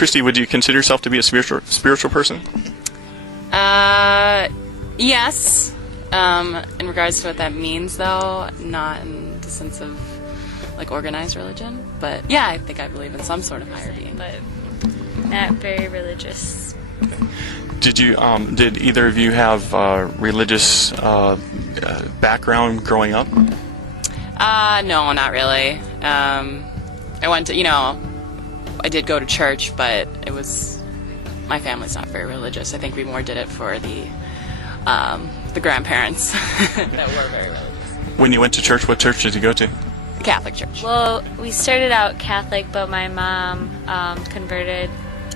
Christy, would you consider yourself to be a spiritual person? Yes. In regards to what that means, though, not in the sense of like organized religion, but yeah, I think I believe in some sort of higher being. But not very religious. Did either of you have religious background growing up? No, not really. I went to, I did go to church, but my family's not very religious. I think we more did it for the grandparents that were very religious. When you went to church, what church did you go to? The Catholic church. Well, we started out Catholic, but my mom converted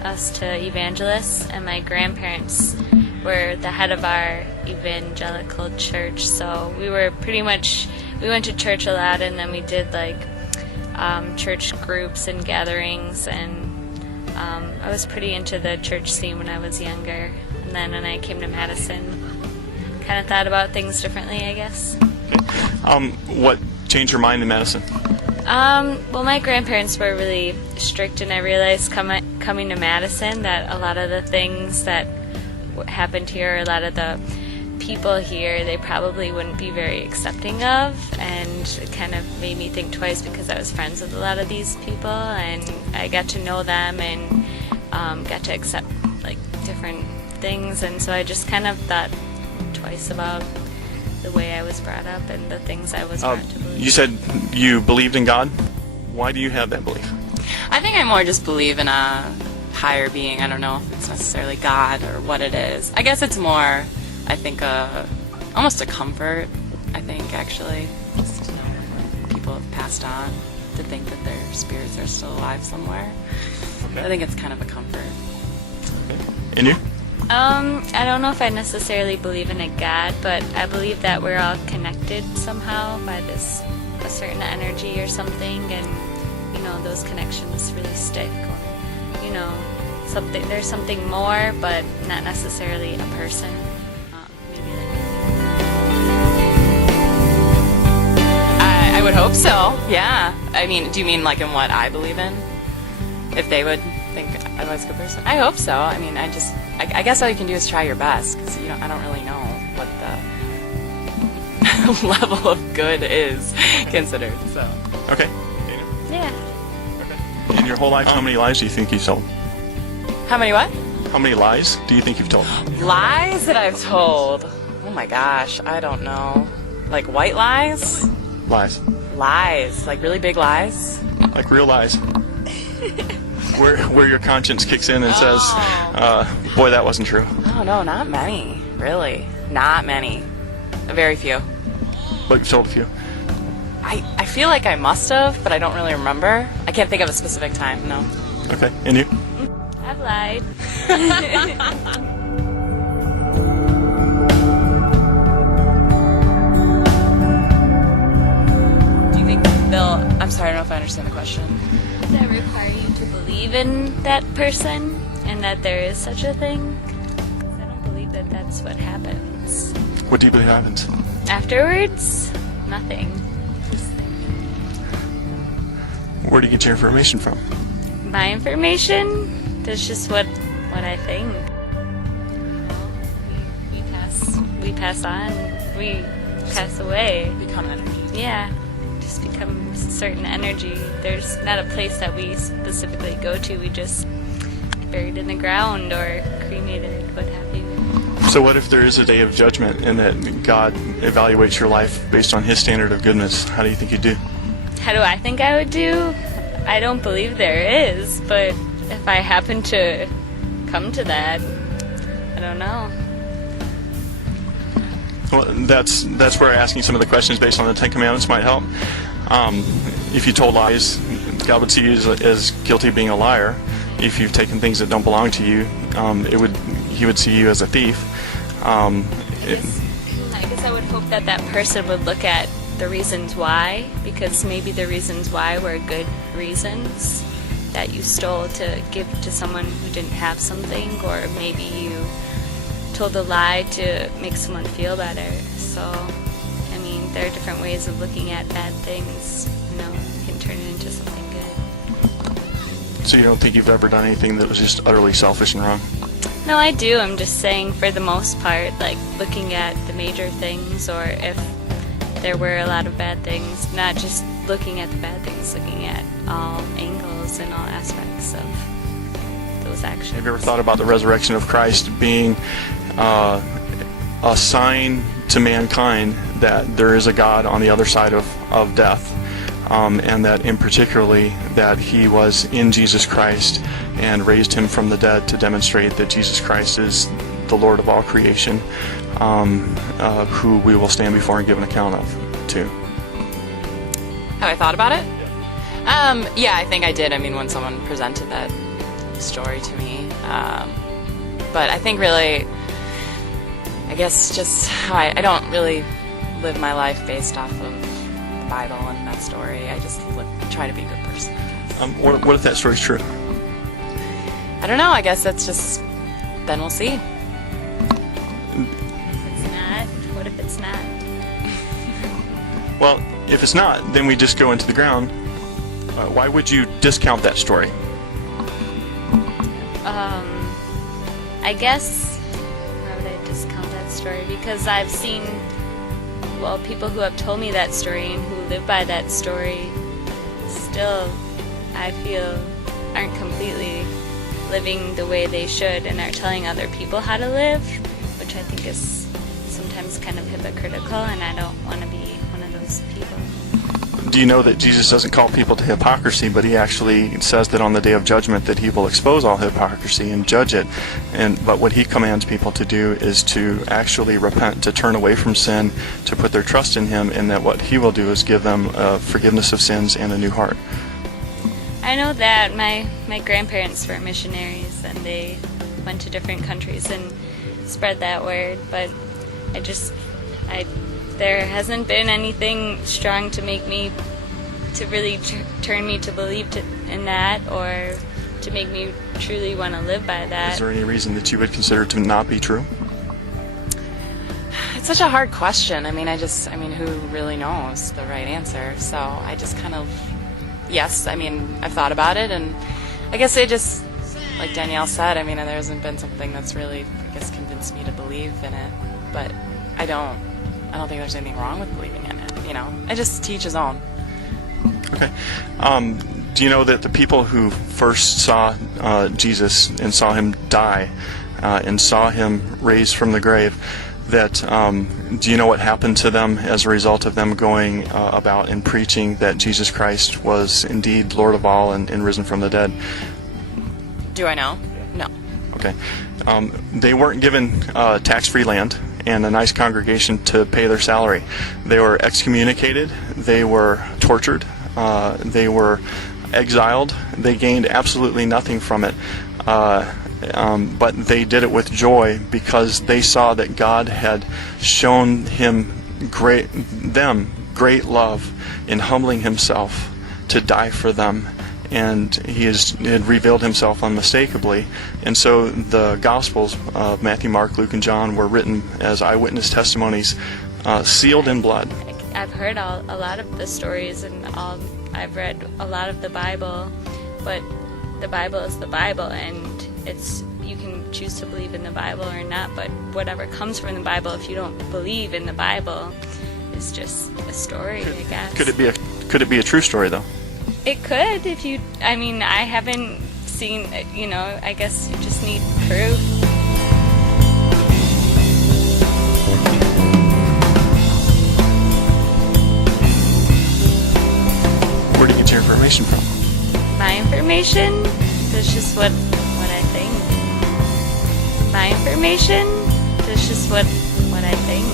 us to evangelists, and my grandparents were the head of our evangelical church, so we went to church a lot, and then we did like church groups and gatherings, and I was pretty into the church scene when I was younger, and then when I came to Madison, kind of thought about things differently, I guess. What changed your mind in Madison? Well, my grandparents were really strict, and I realized coming to Madison that a lot of the things that happened here, a lot of the people here, they probably wouldn't be very accepting of, and it kind of made me think twice because I was friends with a lot of these people, and I got to know them and got to accept like different things, and so I just kind of thought twice about the way I was brought up and the things I was brought to believe. You said you believed in God. Why do you have that belief? I think I more just believe in a higher being. I don't know if it's necessarily God or what it is. I guess it's more, I think, almost a comfort, I think, actually. Just, people have passed on to think that their spirits are still alive somewhere. Okay. I think it's kind of a comfort. Okay. And you? I don't know if I necessarily believe in a God, but I believe that we're all connected somehow by a certain energy or something, and those connections really stick. Or, there's something more, but not necessarily a person. Maybe like I would hope so. Yeah. I mean, do you mean like in what I believe in? If they would think I was a good person? I hope so. I mean, I guess all you can do is try your best, because I don't really know what the level of good is considered. So. Okay. Yeah. Okay. In your whole life, how many lies do you think you've told? How many what? How many lies do you think you've told? Lies that I've told? Oh my gosh, I don't know. Like white lies? Lies. Lies, like really big lies? Like real lies. Where your conscience kicks in and says, boy, that wasn't true. No, not many. Really. Not many. Very few. But you've told a few. I feel like I must have, but I don't really remember. I can't think of a specific time, no. Okay, and you? I've lied. Do you think I'm sorry, I don't know if I understand the question. Does that require you to believe in that person and that there is such a thing? Because I don't believe that that's what happens. What do you believe happens? Afterwards, nothing. Where do you get your information from? My information? That's just what I think. We pass on. We pass away. Become energy. Yeah. Just become a certain energy. There's not a place that we specifically go to. We just buried in the ground or cremated, what have you. So what if there is a day of judgment and that God evaluates your life based on His standard of goodness? How do you think you'd do? How do I think I would do? I don't believe there is, but if I happen to come to that, I don't know. Well, that's where asking some of the questions based on the Ten Commandments might help. If you told lies, God would see you as guilty of being a liar. If you've taken things that don't belong to you, He would see you as a thief. I guess I would hope that person would look at the reasons why, because maybe the reasons why were good reasons that you stole to give to someone who didn't have something, or maybe you told a lie to make someone feel better. So, I mean, there are different ways of looking at bad things. You can turn it into something good. So you don't think you've ever done anything that was just utterly selfish and wrong? No, I do. I'm just saying for the most part, like looking at the major things, or if there were a lot of bad things, not just looking at the bad things, looking at all angles and all aspects of those actions. Have you ever thought about the resurrection of Christ being a sign to mankind that there is a God on the other side of death, and that in particularly that he was in Jesus Christ and raised him from the dead to demonstrate that Jesus Christ is the Lord of all creation, who we will stand before and give an account of to? Have I thought about it? Yeah, I think I did. I mean, when someone presented that story to me. But I think really, I guess just how I don't really live my life based off of the Bible and that story. I just try to be a good person, I guess. What if that story's true? I don't know. I guess that's just, then we'll see. It's not. What if it's not? Well, if it's not, then we just go into the ground. Why would you discount that story? I guess, why would I discount that story? Because I've seen, well, people who have told me that story and who live by that story still, I feel, aren't completely living the way they should and are telling other people how to live, which I think is sometimes kind of hypocritical, and I don't want to be one of those people. Do you know that Jesus doesn't call people to hypocrisy, but he actually says that on the day of judgment that he will expose all hypocrisy and judge it. But what he commands people to do is to actually repent, to turn away from sin, to put their trust in him, and that what he will do is give them forgiveness of sins and a new heart. I know that my grandparents were missionaries, and they went to different countries and spread that word, but there hasn't been anything strong to make me, to really turn me to believe in that, or to make me truly want to live by that. Is there any reason that you would consider to not be true? It's such a hard question. I mean, who really knows the right answer? So I just kind of, yes, I mean, I've thought about it, and I guess it just, like Danielle said, I mean, there hasn't been something that's really, I guess, convinced me to believe in it, but I don't think there's anything wrong with believing in it, you know? I just teach his own. Okay. Do you know that the people who first saw Jesus and saw him die and saw him raised from the grave, that do you know what happened to them as a result of them going about and preaching that Jesus Christ was indeed Lord of all and risen from the dead? Do I know? No. Okay. They weren't given tax-free land and a nice congregation to pay their salary. They were excommunicated, they were tortured, they were exiled, they gained absolutely nothing from it, but they did it with joy because they saw that God had shown them great love in humbling himself to die for them, and he had revealed himself unmistakably. And so the Gospels, Matthew, Mark, Luke, and John, were written as eyewitness testimonies, sealed in blood. I've heard a lot of the stories, and I've read a lot of the Bible, but the Bible is the Bible, and you can choose to believe in the Bible or not, but whatever comes from the Bible, if you don't believe in the Bible, is just a story, I guess. Could it be a true story, though? It could, I haven't seen, I guess you just need proof. Where do you get your information from? My information? That's just what I think. My information? That's just what I think.